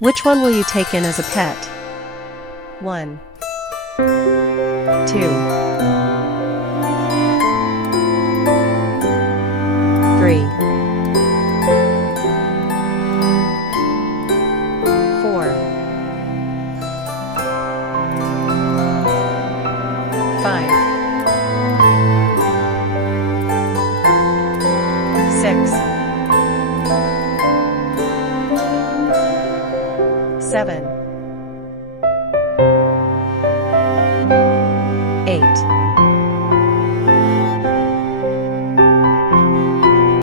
Which one will you take in as a pet? 1, 2, 3, 4, 5, 6, 7,